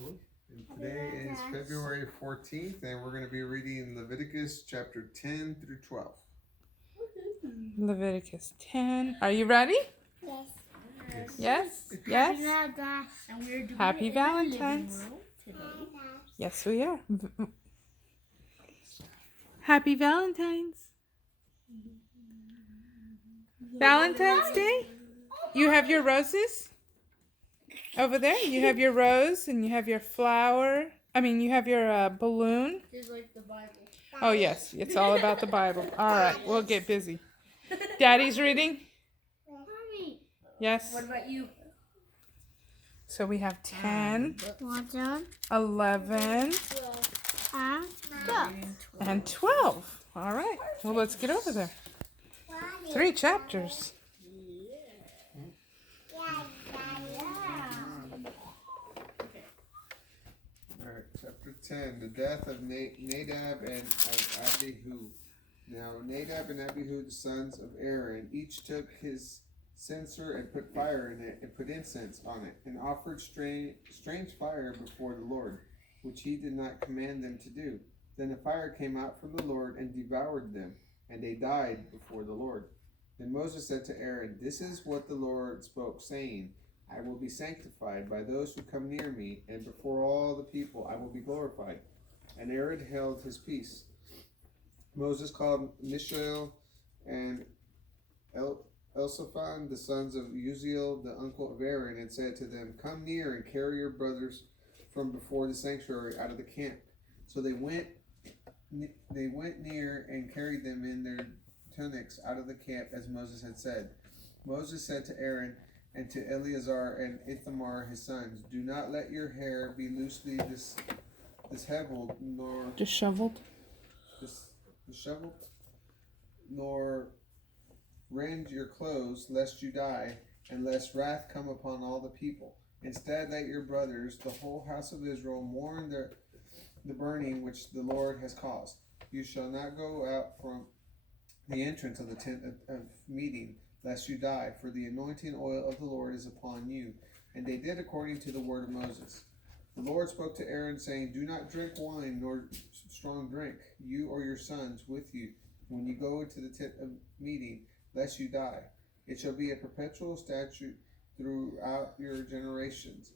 And today is February 14th, and we're going to be reading Leviticus chapter 10 through 12. Leviticus 10. Are you ready? Yes. Yes? Happy Valentine's. Yes, we are. Happy Valentine's. Valentine's Day? You have your roses? Over there? You have your rose and you have your flower. You have your balloon. It's like the Bible. Oh, yes. It's all about the Bible. All right. We'll get busy. Daddy's reading? Mommy. Yes. What about you? So we have 10, 11, and 12. All right. Well, let's get over there. 3 chapters. Alright, chapter 10, the death of Nadab and of Abihu. Now Nadab and Abihu, the sons of Aaron, each took his censer and put fire in it and put incense on it and offered strange fire before the Lord, which he did not command them to do. Then the fire came out from the Lord and devoured them, and they died before the Lord. Then Moses said to Aaron, "This is what the Lord spoke, saying, I will be sanctified by those who come near me, and before all the people I will be glorified." And Aaron held his peace. Moses called Mishael and Elzaphan, the sons of Uziel, the uncle of Aaron, and said to them, "Come near and carry your brothers from before the sanctuary out of the camp." So they went near and carried them in their tunics out of the camp, as Moses had said. Moses said to Aaron and to Eleazar and Ithamar his sons, "Do not let your hair be loosely disheveled, nor Disheveled. nor rend your clothes, lest you die, and lest wrath come upon all the people. Instead, let your brothers, the whole house of Israel, mourn the burning which the Lord has caused. You shall not go out from the entrance of the tent of meeting, lest you die, for the anointing oil of the Lord is upon you." And they did according to the word of Moses. The Lord spoke to Aaron, saying, "Do not drink wine nor strong drink, you or your sons with you, when you go into the tent of meeting, lest you die. It shall be a perpetual statute throughout your generations,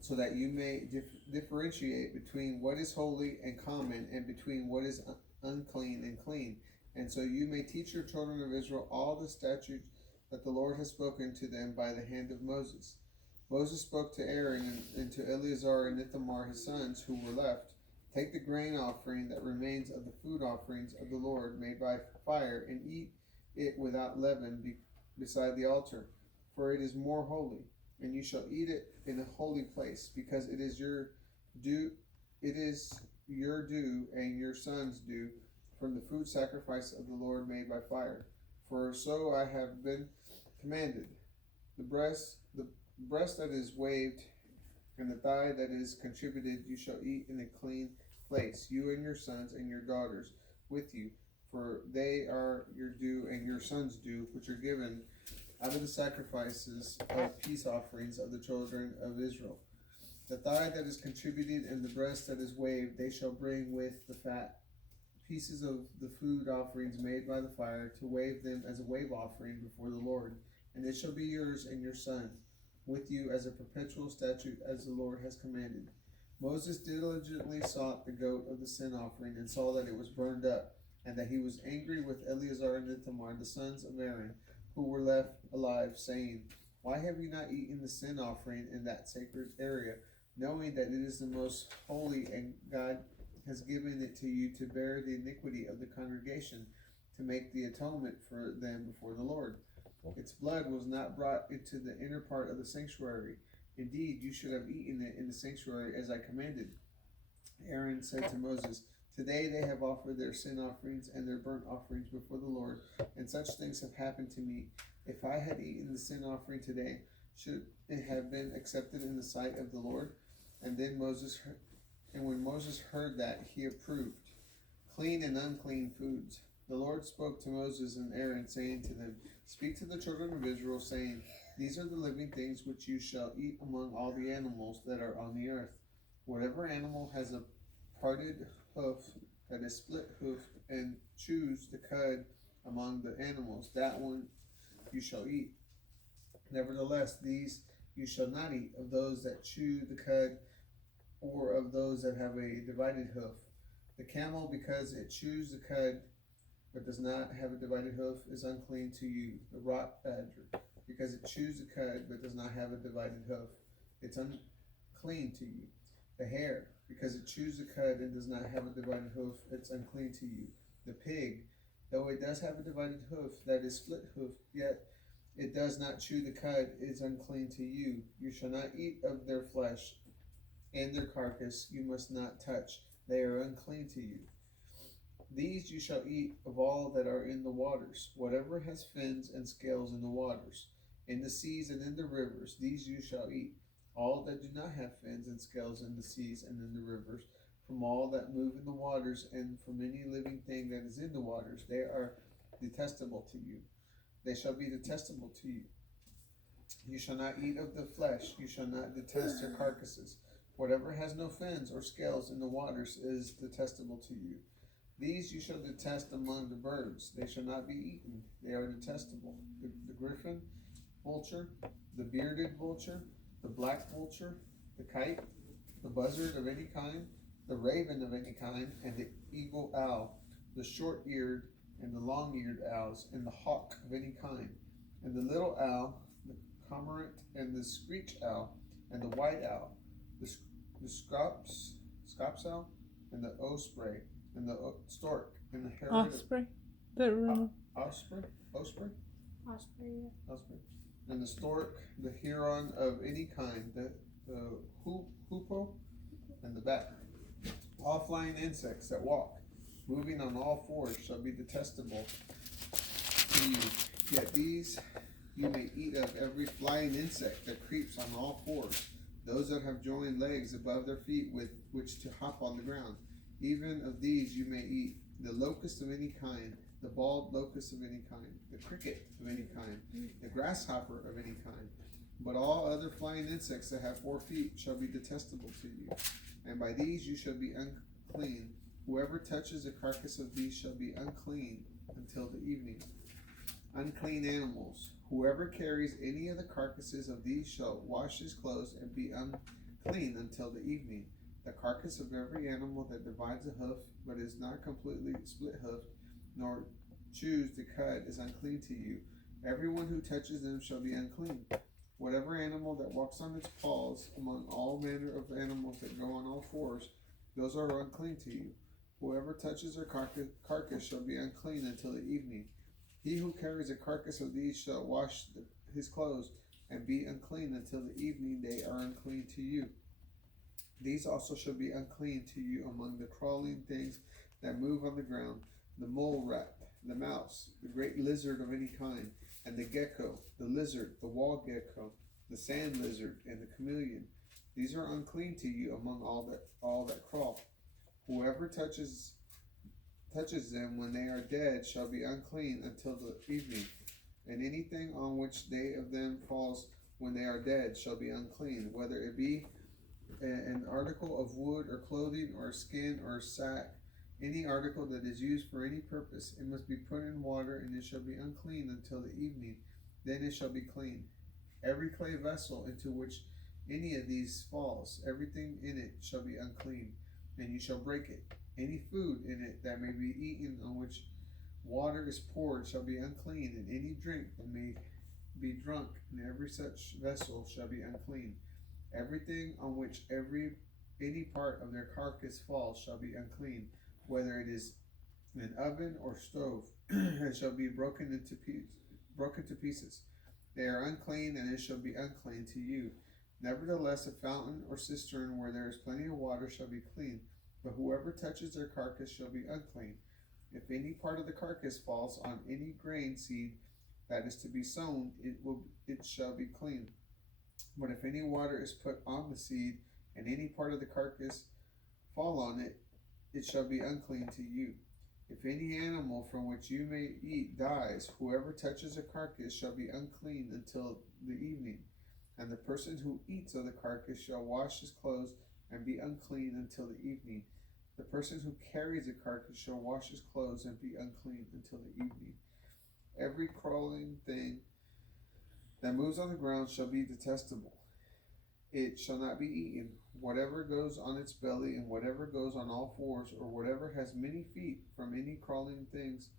so that you may differentiate between what is holy and common, and between what is unclean and clean. And so you may teach your children of Israel all the statutes that the Lord has spoken to them by the hand of Moses." Moses spoke to Aaron and to Eleazar and Ithamar his sons, who were left, "Take the grain offering that remains of the food offerings of the Lord made by fire, and eat it without leaven beside the altar, for it is more holy. And you shall eat it in a holy place, because it is your due. It is your due and your sons' due from the food sacrifice of the Lord made by fire. For so I have been commanded. The breast that is waved and the thigh that is contributed you shall eat in a clean place, you and your sons and your daughters with you, for they are your due and your sons' due, which are given out of the sacrifices of peace offerings of the children of Israel. The thigh that is contributed and the breast that is waved they shall bring with the fat pieces of the food offerings made by the fire, to wave them as a wave offering before the Lord. And it shall be yours and your son with you as a perpetual statute, as the Lord has commanded." Moses diligently sought the goat of the sin offering, and saw that it was burned up, and that he was angry with Eleazar and Ithamar, the sons of Aaron, who were left alive, saying, "Why have you not eaten the sin offering in that sacred area, knowing that it is the most holy, and God has given it to you to bear the iniquity of the congregation, to make the atonement for them before the Lord? Its blood was not brought into the inner part of the sanctuary. Indeed, you should have eaten it in the sanctuary as I commanded." Aaron said to Moses, "Today they have offered their sin offerings and their burnt offerings before the Lord, and such things have happened to me. If I had eaten the sin offering today, should it have been accepted in the sight of the Lord?" And when Moses heard that, he approved clean and unclean foods. The Lord spoke to Moses and Aaron, saying to them, Speak to the children of Israel, saying, These are the living things which you shall eat among all the animals that are on the earth. Whatever animal has a parted hoof, that is split hoofed, and chews the cud among the animals, that one you shall eat. Nevertheless, these you shall not eat: of those that chew the cud, or of those that have a divided hoof. The camel, because it chews the cud, but does not have a divided hoof, is unclean to you. The rock badger, because it chews the cud, but does not have a divided hoof, it's unclean to you. The hare, because it chews the cud and does not have a divided hoof, it's unclean to you. The pig, though it does have a divided hoof, that is split hoofed, yet it does not chew the cud, is unclean to you. You shall not eat of their flesh, and their carcass you must not touch. They are unclean to you. These you shall eat of all that are in the waters, whatever has fins and scales in the waters, in the seas and in the rivers, these you shall eat. All that do not have fins and scales in the seas and in the rivers, from all that move in the waters, and from any living thing that is in the waters, they are detestable to you. They shall be detestable to you. You shall not eat of the flesh, you shall not detest their carcasses. Whatever has no fins or scales in the waters is detestable to you. These you shall detest among the birds. They shall not be eaten. They are detestable. The griffin, vulture, the bearded vulture, the black vulture, the kite, the buzzard of any kind, the raven of any kind, and the eagle owl, the short-eared and the long-eared owls, and the hawk of any kind, and the little owl, the cormorant, and the screech owl, and the white owl, the scops owl, and the osprey, and the stork, and the herod Osprey. The rumor. osprey, Osprey. osprey, and the stork, the heron of any kind, the hoopoe, and the bat. All flying insects that walk, moving on all fours, shall be detestable to you. Yet these you may eat of every flying insect that creeps on all fours, those that have joined legs above their feet with which to hop on the ground. Even of these you may eat: the locust of any kind, the bald locust of any kind, the cricket of any kind, the grasshopper of any kind. But all other flying insects that have 4 feet shall be detestable to you, and by these you shall be unclean. Whoever touches the carcass of these shall be unclean until the evening. Unclean animals. Whoever carries any of the carcasses of these shall wash his clothes and be unclean until the evening. The carcass of every animal that divides a hoof, but is not completely split hoofed, nor chews the cud, is unclean to you. Everyone who touches them shall be unclean. Whatever animal that walks on its paws, among all manner of animals that go on all fours, those are unclean to you. Whoever touches their carcass shall be unclean until the evening. He who carries a carcass of these shall wash his clothes and be unclean until the evening. They are unclean to you. These also shall be unclean to you among the crawling things that move on the ground: the mole rat, the mouse, the great lizard of any kind, and the gecko, the lizard, the wall gecko, the sand lizard, and the chameleon. These are unclean to you among all that crawl. Whoever touches them when they are dead shall be unclean until the evening, and anything on which they of them falls when they are dead shall be unclean, whether it be an article of wood or clothing or skin or sack, any article that is used for any purpose. It must be put in water, and it shall be unclean until the evening. Then it shall be clean. Every clay vessel into which any of these falls, everything in it shall be unclean, and you shall break it. Any food in it that may be eaten on which water is poured shall be unclean, and any drink that may be drunk in every such vessel shall be unclean. Everything on which any part of their carcass falls shall be unclean, whether it is an oven or stove. It shall be broken to pieces. They are unclean, and it shall be unclean to you. Nevertheless, a fountain or cistern where there is plenty of water shall be clean, but whoever touches their carcass shall be unclean. If any part of the carcass falls on any grain seed that is to be sown, it shall be clean. But if any water is put on the seed, and any part of the carcass fall on it, it shall be unclean to you. If any animal from which you may eat dies, whoever touches a carcass shall be unclean until the evening. And the person who eats of the carcass shall wash his clothes and be unclean until the evening. The person who carries a carcass shall wash his clothes and be unclean until the evening. Every crawling thing that moves on the ground shall be detestable. It shall not be eaten. Whatever goes on its belly, and whatever goes on all fours, or whatever has many feet, from any crawling things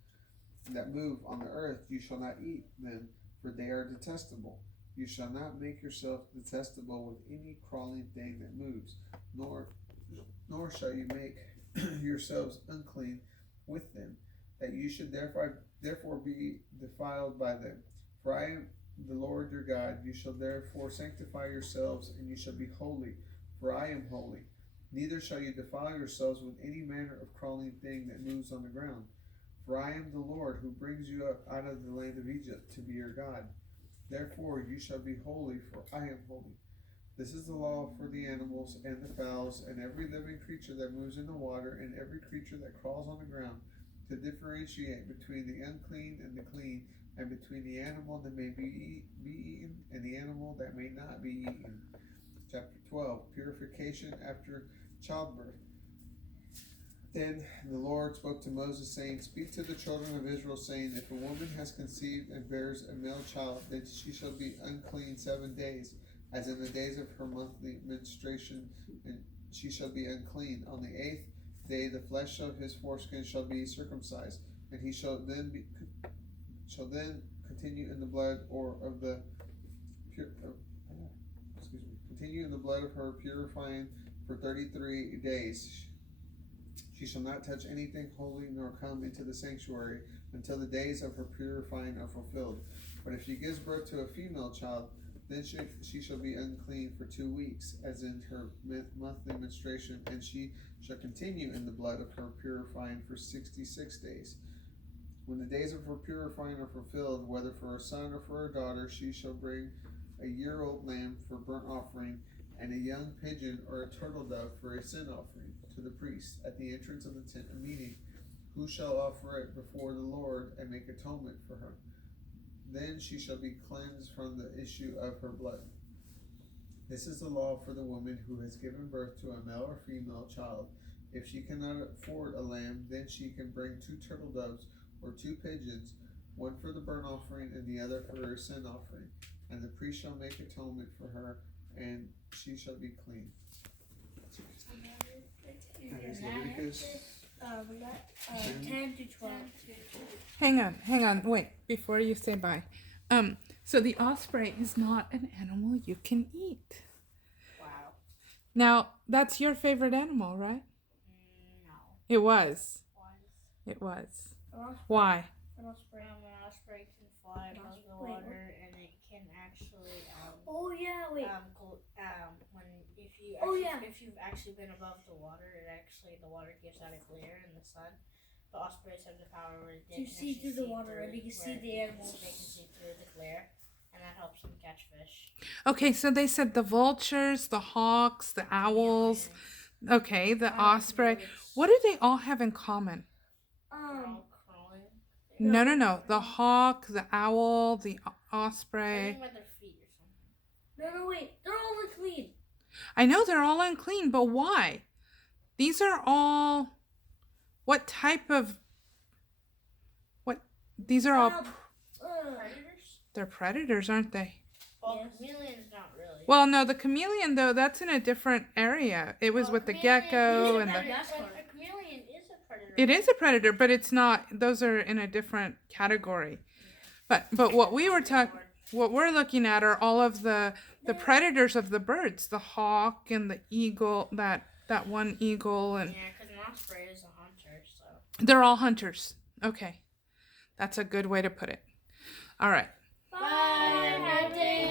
that move on the earth, you shall not eat them, for they are detestable. You shall not make yourself detestable with any crawling thing that moves, nor shall you make yourselves unclean with them, that you should therefore be defiled by them. For I am the Lord your God. You shall therefore sanctify yourselves, and you shall be holy, for I am holy. Neither shall you defile yourselves with any manner of crawling thing that moves on the ground. For I am the Lord who brings you up out of the land of Egypt to be your God. Therefore you shall be holy, for I am holy. This is the law for the animals and the fowls and every living creature that moves in the water and every creature that crawls on the ground, to differentiate between the unclean and the clean, and between the animal that may be eaten and the animal that may not be eaten. Chapter 12, Purification after childbirth. Then the Lord spoke to Moses, saying, Speak to the children of Israel, saying, If a woman has conceived and bears a male child, then she shall be unclean 7 days, as in the days of her monthly menstruation, and she shall be unclean. On the 8th day the flesh of his foreskin shall be circumcised, and he shall then continue in the blood continue in the blood of her, purifying for 33 days. She shall not touch anything holy, nor come into the sanctuary until the days of her purifying are fulfilled. But if she gives birth to a female child, then she shall be unclean for 2 weeks, as in her monthly menstruation, and she shall continue in the blood of her purifying for 66 days. When the days of her purifying are fulfilled, whether for a son or for a daughter, she shall bring a year-old lamb for burnt offering, and a young pigeon or a turtle dove for a sin offering to the priest at the entrance of the tent of meeting, who shall offer it before the Lord and make atonement for her. Then she shall be cleansed from the issue of her blood. This is the law for the woman who has given birth to a male or female child. If she cannot afford a lamb, then she can bring 2 turtle doves or 2 pigeons, one for the burnt offering and the other for her sin offering. And the priest shall make atonement for her, and she shall be clean. That is Leviticus 10 to 12. Hang on, wait, before you say bye. So the osprey is not an animal you can eat. Wow. Now, that's your favorite animal, right? No. It was. Why? It was. Why? Why? An osprey can fly above the water, and it can actually if you've actually been above the water, the water gives out a glare in the sun. The ospreys have the power where they can see through the water, and they can see the animals. They can see through the glare, and that helps them catch fish. Okay, so they said the vultures, the hawks, the owls. Okay, the osprey. What do they all have in common? They're all crawling. No. The hawk, the owl, the osprey. I think about their feet or something. No, wait. They're all unclean. I know they're all unclean, but why? These are all... What type of... These are all... Predators? They're predators, aren't they? Well, chameleon's not really. Well, no, the chameleon, though, that's in a different area. It was with the gecko and the... A chameleon is a predator. It is a predator, but it's not... Those are in a different category. But what we're looking at are all of the predators of the birds. The hawk and the eagle, that one eagle. And Yeah, because an osprey is a hunter, so... They're all hunters. Okay. That's a good way to put it. All right. Bye. Have a good day.